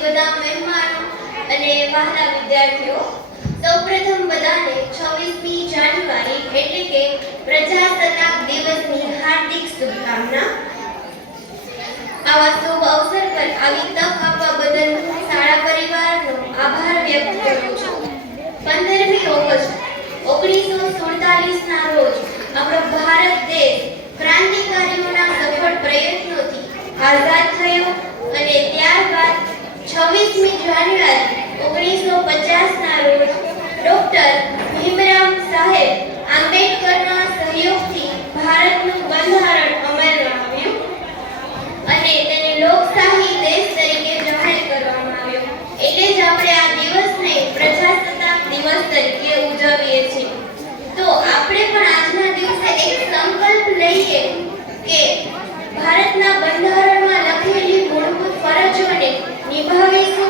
બધા મહેમાનો અને વહાલા વિદ્યાર્થીઓ, સૌપ્રથમ બધાને 26મી જાન્યુઆરી એટલે કે પ્રજાસત્તાક દિવસની હાર્દિક શુભકામના। આવા શુભ અવસર પર આવી તક આપવા બદલ શાળા પરિવારનો આભાર વ્યક્ત કરું છું। 15મી ઓગસ્ટ 1947ના રોજ આપણો ભારત દેશ ક્રાંતિકારીઓના સફળ પ્રયત્નોથી આઝાદ થયો અને ત્યારબાદ 26મી જાન્યુઆરી 1950ના રોજ ડોક્ટર ભીમરાવ સાહેબ આંબેડકરના સહયોગથી ભારતનું બંધારણ અમલમાં આવ્યું અને તેને લોકશાહી દેશ તરીકે જાહેર કરવામાં આવ્યો। એટલે જ આપણે આ દિવસને પ્રજાસત્તાક દિવસ તરીકે ઉજવીએ છીએ। તો આપણે પણ આજના દિવસે એક સંકલ્પ લઈએ કે ભારતના બંધારણમાં લખેલી મૂળભૂત ફરજોને નિભાવીશું